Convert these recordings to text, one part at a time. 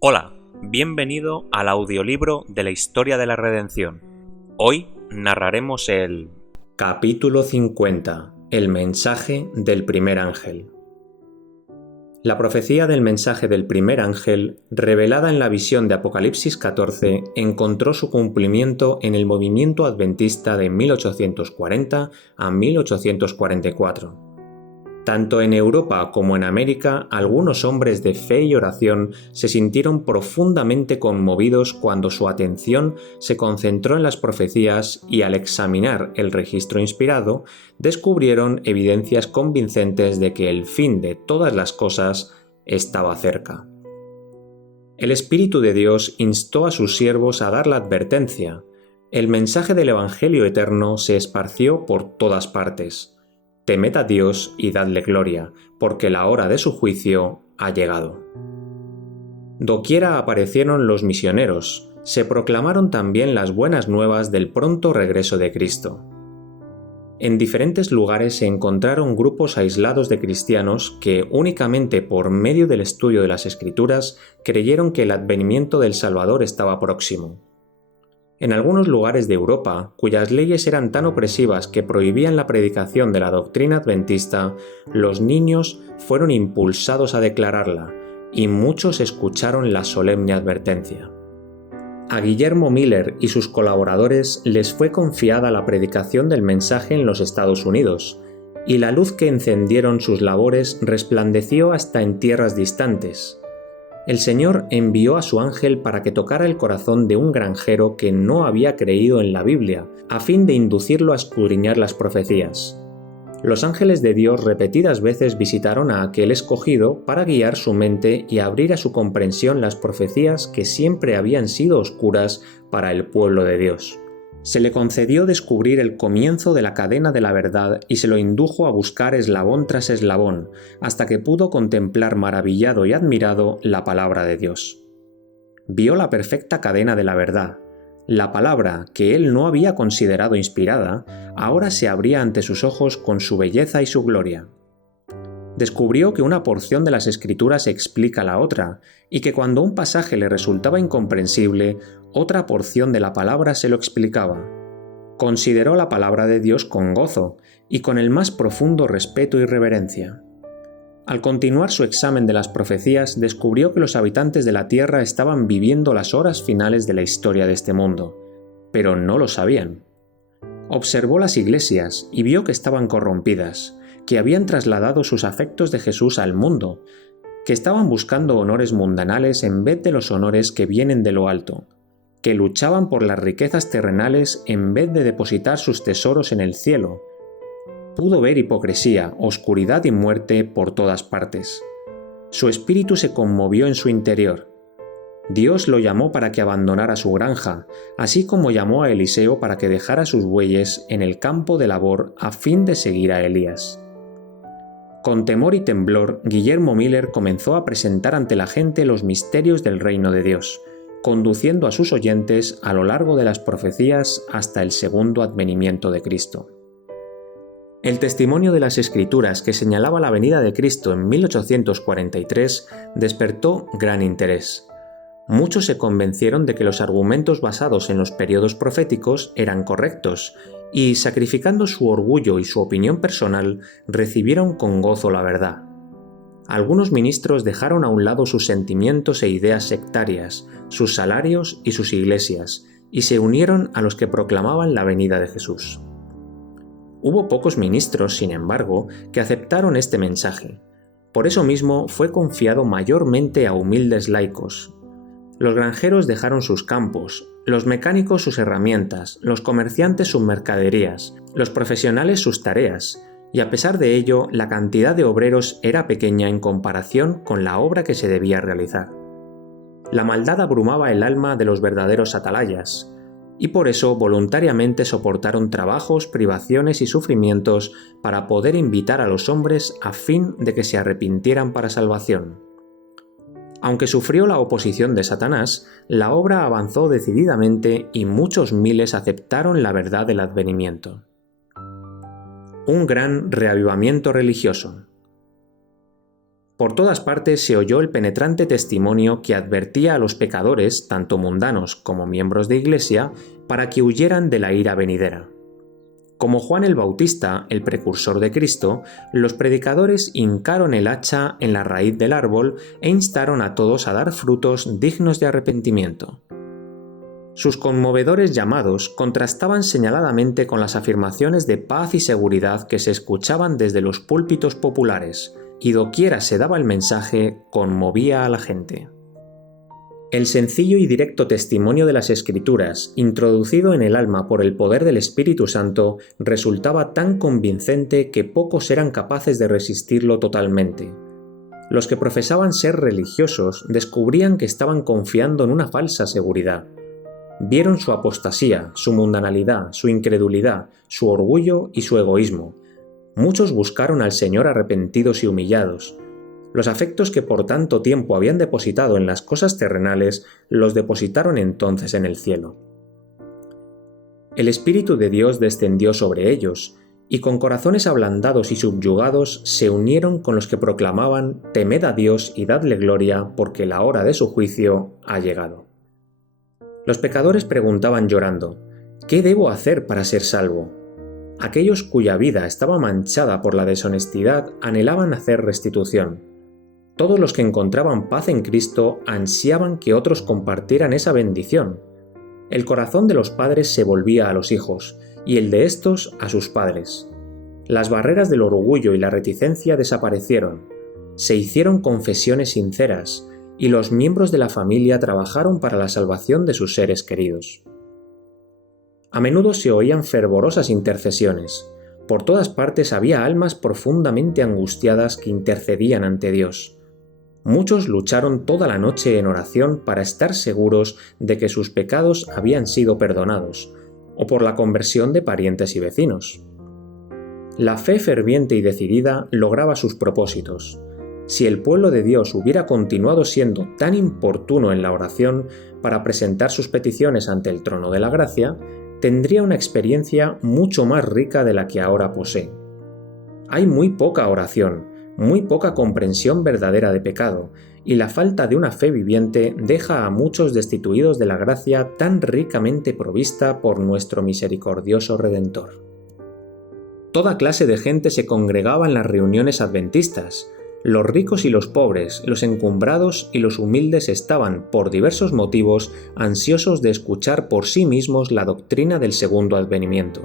Hola, bienvenido al audiolibro de la historia de la redención. Hoy narraremos el Capítulo 50. El mensaje del primer ángel. La profecía del mensaje del primer ángel, revelada en la visión de Apocalipsis 14, encontró su cumplimiento en el movimiento adventista de 1840 a 1844. Tanto en Europa como en América, algunos hombres de fe y oración se sintieron profundamente conmovidos cuando su atención se concentró en las profecías y al examinar el registro inspirado, descubrieron evidencias convincentes de que el fin de todas las cosas estaba cerca. El Espíritu de Dios instó a sus siervos a dar la advertencia. El mensaje del Evangelio eterno se esparció por todas partes. Temed a Dios y dadle gloria, porque la hora de su juicio ha llegado. Doquiera aparecieron los misioneros, se proclamaron también las buenas nuevas del pronto regreso de Cristo. En diferentes lugares se encontraron grupos aislados de cristianos que únicamente por medio del estudio de las Escrituras creyeron que el advenimiento del Salvador estaba próximo. En algunos lugares de Europa, cuyas leyes eran tan opresivas que prohibían la predicación de la doctrina adventista, los niños fueron impulsados a declararla, y muchos escucharon la solemne advertencia. A Guillermo Miller y sus colaboradores les fue confiada la predicación del mensaje en los Estados Unidos, y la luz que encendieron sus labores resplandeció hasta en tierras distantes. El Señor envió a su ángel para que tocara el corazón de un granjero que no había creído en la Biblia, a fin de inducirlo a escudriñar las profecías. Los ángeles de Dios repetidas veces visitaron a aquel escogido para guiar su mente y abrir a su comprensión las profecías que siempre habían sido oscuras para el pueblo de Dios. Se le concedió descubrir el comienzo de la cadena de la verdad y se lo indujo a buscar eslabón tras eslabón, hasta que pudo contemplar maravillado y admirado la palabra de Dios. Vio la perfecta cadena de la verdad. La palabra, que él no había considerado inspirada, ahora se abría ante sus ojos con su belleza y su gloria. Descubrió que una porción de las Escrituras explica la otra, y que cuando un pasaje le resultaba incomprensible, otra porción de la palabra se lo explicaba. Consideró la palabra de Dios con gozo y con el más profundo respeto y reverencia. Al continuar su examen de las profecías, descubrió que los habitantes de la tierra estaban viviendo las horas finales de la historia de este mundo, pero no lo sabían. Observó las iglesias y vio que estaban corrompidas, que habían trasladado sus afectos de Jesús al mundo, que estaban buscando honores mundanales en vez de los honores que vienen de lo alto, que luchaban por las riquezas terrenales en vez de depositar sus tesoros en el cielo. Pudo ver hipocresía, oscuridad y muerte por todas partes. Su espíritu se conmovió en su interior. Dios lo llamó para que abandonara su granja, así como llamó a Eliseo para que dejara sus bueyes en el campo de labor a fin de seguir a Elías. Con temor y temblor, Guillermo Miller comenzó a presentar ante la gente los misterios del reino de Dios, conduciendo a sus oyentes a lo largo de las profecías hasta el segundo advenimiento de Cristo. El testimonio de las Escrituras que señalaba la venida de Cristo en 1843 despertó gran interés. Muchos se convencieron de que los argumentos basados en los periodos proféticos eran correctos, y, sacrificando su orgullo y su opinión personal, recibieron con gozo la verdad. Algunos ministros dejaron a un lado sus sentimientos e ideas sectarias, sus salarios y sus iglesias, y se unieron a los que proclamaban la venida de Jesús. Hubo pocos ministros, sin embargo, que aceptaron este mensaje. Por eso mismo fue confiado mayormente a humildes laicos. Los granjeros dejaron sus campos, los mecánicos sus herramientas, los comerciantes sus mercaderías, los profesionales sus tareas, y a pesar de ello, la cantidad de obreros era pequeña en comparación con la obra que se debía realizar. La maldad abrumaba el alma de los verdaderos atalayas, y por eso voluntariamente soportaron trabajos, privaciones y sufrimientos para poder invitar a los hombres a fin de que se arrepintieran para salvación. Aunque sufrió la oposición de Satanás, la obra avanzó decididamente y muchos miles aceptaron la verdad del advenimiento. Un gran reavivamiento religioso. Por todas partes se oyó el penetrante testimonio que advertía a los pecadores, tanto mundanos como miembros de Iglesia, para que huyeran de la ira venidera. Como Juan el Bautista, el precursor de Cristo, los predicadores hincaron el hacha en la raíz del árbol e instaron a todos a dar frutos dignos de arrepentimiento. Sus conmovedores llamados contrastaban señaladamente con las afirmaciones de paz y seguridad que se escuchaban desde los púlpitos populares, y doquiera se daba el mensaje, conmovía a la gente. El sencillo y directo testimonio de las Escrituras, introducido en el alma por el poder del Espíritu Santo, resultaba tan convincente que pocos eran capaces de resistirlo totalmente. Los que profesaban ser religiosos descubrían que estaban confiando en una falsa seguridad. Vieron su apostasía, su mundanalidad, su incredulidad, su orgullo y su egoísmo. Muchos buscaron al Señor arrepentidos y humillados. Los afectos que por tanto tiempo habían depositado en las cosas terrenales, los depositaron entonces en el cielo. El Espíritu de Dios descendió sobre ellos, y con corazones ablandados y subyugados se unieron con los que proclamaban: «Temed a Dios y dadle gloria, porque la hora de su juicio ha llegado». Los pecadores preguntaban llorando: «¿Qué debo hacer para ser salvo?». Aquellos cuya vida estaba manchada por la deshonestidad anhelaban hacer restitución. Todos los que encontraban paz en Cristo ansiaban que otros compartieran esa bendición. El corazón de los padres se volvía a los hijos, y el de estos a sus padres. Las barreras del orgullo y la reticencia desaparecieron. Se hicieron confesiones sinceras, y los miembros de la familia trabajaron para la salvación de sus seres queridos. A menudo se oían fervorosas intercesiones. Por todas partes había almas profundamente angustiadas que intercedían ante Dios. Muchos lucharon toda la noche en oración para estar seguros de que sus pecados habían sido perdonados, o por la conversión de parientes y vecinos. La fe ferviente y decidida lograba sus propósitos. Si el pueblo de Dios hubiera continuado siendo tan importuno en la oración para presentar sus peticiones ante el trono de la gracia, tendría una experiencia mucho más rica de la que ahora posee. Hay muy poca oración, muy poca comprensión verdadera de pecado, y la falta de una fe viviente deja a muchos destituidos de la gracia tan ricamente provista por nuestro misericordioso Redentor. Toda clase de gente se congregaba en las reuniones adventistas. Los ricos y los pobres, los encumbrados y los humildes estaban, por diversos motivos, ansiosos de escuchar por sí mismos la doctrina del segundo advenimiento.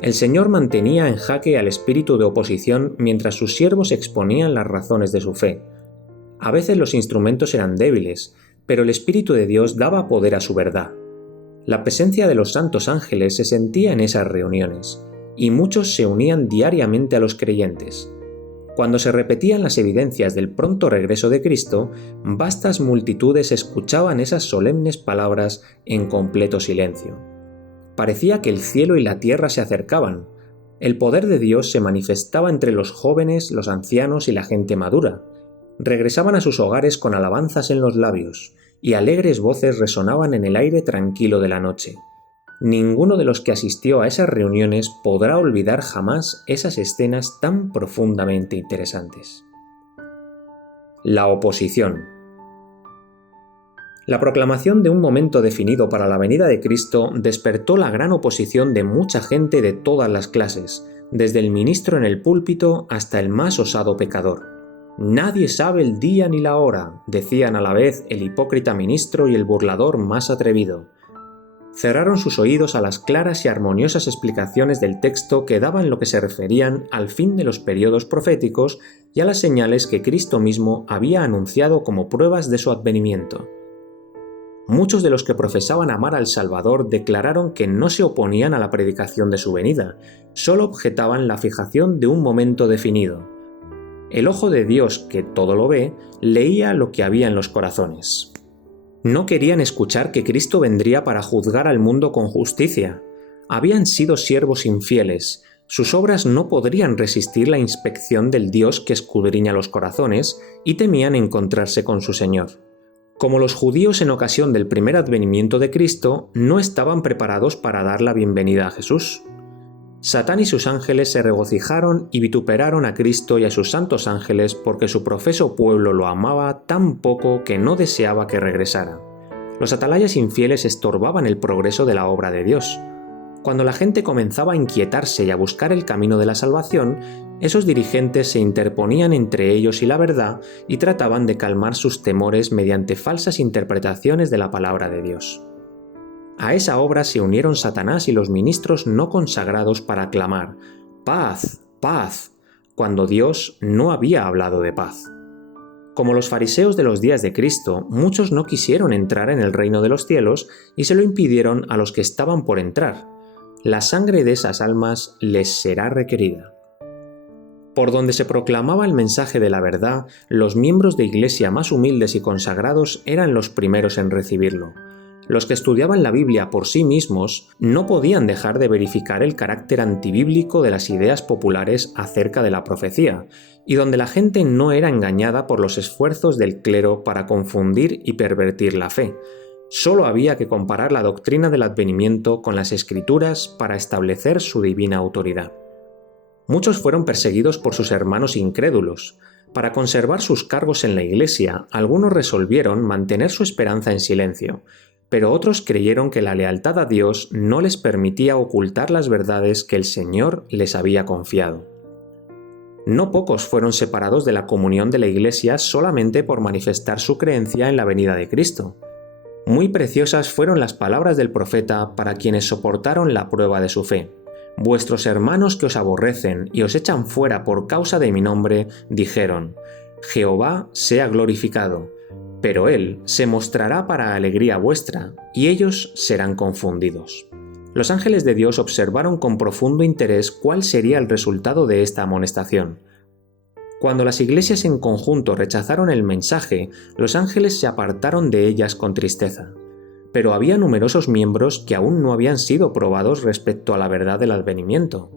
El Señor mantenía en jaque al espíritu de oposición mientras sus siervos exponían las razones de su fe. A veces los instrumentos eran débiles, pero el Espíritu de Dios daba poder a su verdad. La presencia de los santos ángeles se sentía en esas reuniones, y muchos se unían diariamente a los creyentes. Cuando se repetían las evidencias del pronto regreso de Cristo, vastas multitudes escuchaban esas solemnes palabras en completo silencio. Parecía que el cielo y la tierra se acercaban. El poder de Dios se manifestaba entre los jóvenes, los ancianos y la gente madura. Regresaban a sus hogares con alabanzas en los labios, y alegres voces resonaban en el aire tranquilo de la noche. Ninguno de los que asistió a esas reuniones podrá olvidar jamás esas escenas tan profundamente interesantes. La oposición. La proclamación de un momento definido para la venida de Cristo despertó la gran oposición de mucha gente de todas las clases, desde el ministro en el púlpito hasta el más osado pecador. «Nadie sabe el día ni la hora», decían a la vez el hipócrita ministro y el burlador más atrevido. Cerraron sus oídos a las claras y armoniosas explicaciones del texto que daban lo que se referían al fin de los periodos proféticos y a las señales que Cristo mismo había anunciado como pruebas de su advenimiento. Muchos de los que profesaban amar al Salvador declararon que no se oponían a la predicación de su venida, solo objetaban la fijación de un momento definido. El ojo de Dios, que todo lo ve, leía lo que había en los corazones. No querían escuchar que Cristo vendría para juzgar al mundo con justicia. Habían sido siervos infieles. Sus obras no podrían resistir la inspección del Dios que escudriña los corazones, y temían encontrarse con su Señor. Como los judíos en ocasión del primer advenimiento de Cristo, no estaban preparados para dar la bienvenida a Jesús. Satán y sus ángeles se regocijaron y vituperaron a Cristo y a sus santos ángeles porque su profeso pueblo lo amaba tan poco que no deseaba que regresara. Los atalayas infieles estorbaban el progreso de la obra de Dios. Cuando la gente comenzaba a inquietarse y a buscar el camino de la salvación, esos dirigentes se interponían entre ellos y la verdad y trataban de calmar sus temores mediante falsas interpretaciones de la palabra de Dios. A esa obra se unieron Satanás y los ministros no consagrados para clamar «paz, paz», cuando Dios no había hablado de paz. Como los fariseos de los días de Cristo, muchos no quisieron entrar en el reino de los cielos y se lo impidieron a los que estaban por entrar. La sangre de esas almas les será requerida. Por donde se proclamaba el mensaje de la verdad, los miembros de iglesia más humildes y consagrados eran los primeros en recibirlo. Los que estudiaban la Biblia por sí mismos no podían dejar de verificar el carácter antibíblico de las ideas populares acerca de la profecía, y donde la gente no era engañada por los esfuerzos del clero para confundir y pervertir la fe. Solo había que comparar la doctrina del advenimiento con las Escrituras para establecer su divina autoridad. Muchos fueron perseguidos por sus hermanos incrédulos. Para conservar sus cargos en la Iglesia, algunos resolvieron mantener su esperanza en silencio, pero otros creyeron que la lealtad a Dios no les permitía ocultar las verdades que el Señor les había confiado. No pocos fueron separados de la comunión de la Iglesia solamente por manifestar su creencia en la venida de Cristo. Muy preciosas fueron las palabras del profeta para quienes soportaron la prueba de su fe. Vuestros hermanos que os aborrecen y os echan fuera por causa de mi nombre, dijeron: Jehová sea glorificado, pero Él se mostrará para alegría vuestra, y ellos serán confundidos. Los ángeles de Dios observaron con profundo interés cuál sería el resultado de esta amonestación. Cuando las iglesias en conjunto rechazaron el mensaje, los ángeles se apartaron de ellas con tristeza. Pero había numerosos miembros que aún no habían sido probados respecto a la verdad del advenimiento.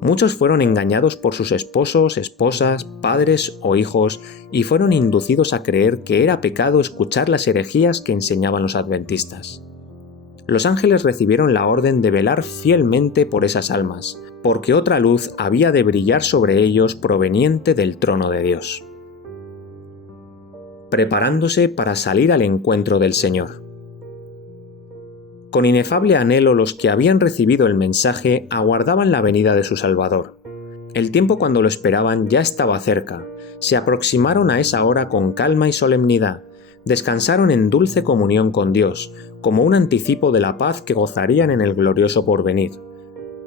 Muchos fueron engañados por sus esposos, esposas, padres o hijos y fueron inducidos a creer que era pecado escuchar las herejías que enseñaban los adventistas. Los ángeles recibieron la orden de velar fielmente por esas almas, porque otra luz había de brillar sobre ellos proveniente del trono de Dios. Preparándose para salir al encuentro del Señor. Con inefable anhelo los que habían recibido el mensaje aguardaban la venida de su Salvador. El tiempo cuando lo esperaban ya estaba cerca. Se aproximaron a esa hora con calma y solemnidad. Descansaron en dulce comunión con Dios, como un anticipo de la paz que gozarían en el glorioso porvenir.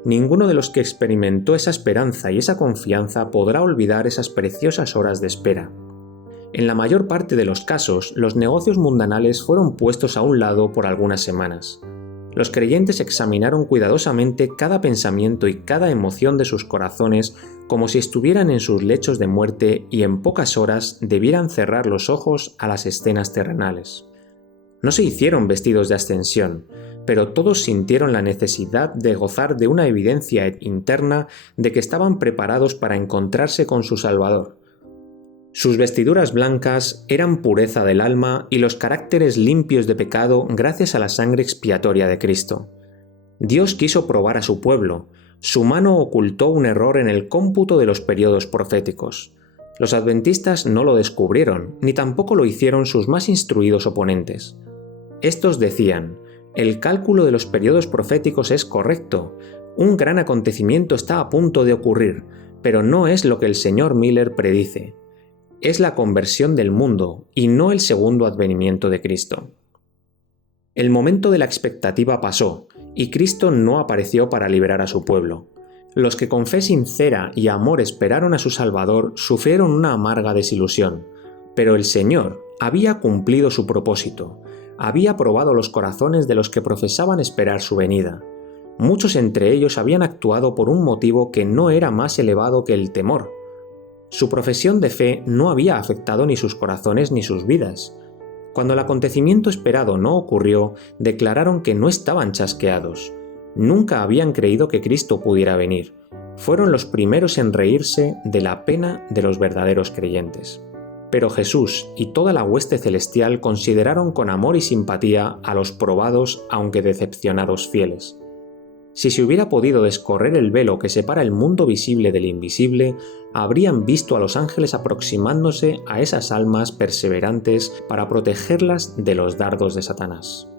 Ninguno de los que experimentó esa esperanza y esa confianza podrá olvidar esas preciosas horas de espera. En la mayor parte de los casos, los negocios mundanales fueron puestos a un lado por algunas semanas. Los creyentes examinaron cuidadosamente cada pensamiento y cada emoción de sus corazones como si estuvieran en sus lechos de muerte y en pocas horas debieran cerrar los ojos a las escenas terrenales. No se hicieron vestidos de ascensión, pero todos sintieron la necesidad de gozar de una evidencia interna de que estaban preparados para encontrarse con su Salvador. Sus vestiduras blancas eran pureza del alma y los caracteres limpios de pecado gracias a la sangre expiatoria de Cristo. Dios quiso probar a su pueblo. Su mano ocultó un error en el cómputo de los periodos proféticos. Los adventistas no lo descubrieron, ni tampoco lo hicieron sus más instruidos oponentes. Estos decían: el cálculo de los periodos proféticos es correcto, un gran acontecimiento está a punto de ocurrir, pero no es lo que el señor Miller predice. Es la conversión del mundo y no el segundo advenimiento de Cristo. El momento de la expectativa pasó y Cristo no apareció para liberar a su pueblo. Los que con fe sincera y amor esperaron a su Salvador sufrieron una amarga desilusión, pero el Señor había cumplido su propósito, había probado los corazones de los que profesaban esperar su venida. Muchos entre ellos habían actuado por un motivo que no era más elevado que el temor. Su profesión de fe no había afectado ni sus corazones ni sus vidas. Cuando el acontecimiento esperado no ocurrió, declararon que no estaban chasqueados. Nunca habían creído que Cristo pudiera venir. Fueron los primeros en reírse de la pena de los verdaderos creyentes. Pero Jesús y toda la hueste celestial consideraron con amor y simpatía a los probados aunque decepcionados fieles. Si se hubiera podido descorrer el velo que separa el mundo visible del invisible, habrían visto a los ángeles aproximándose a esas almas perseverantes para protegerlas de los dardos de Satanás.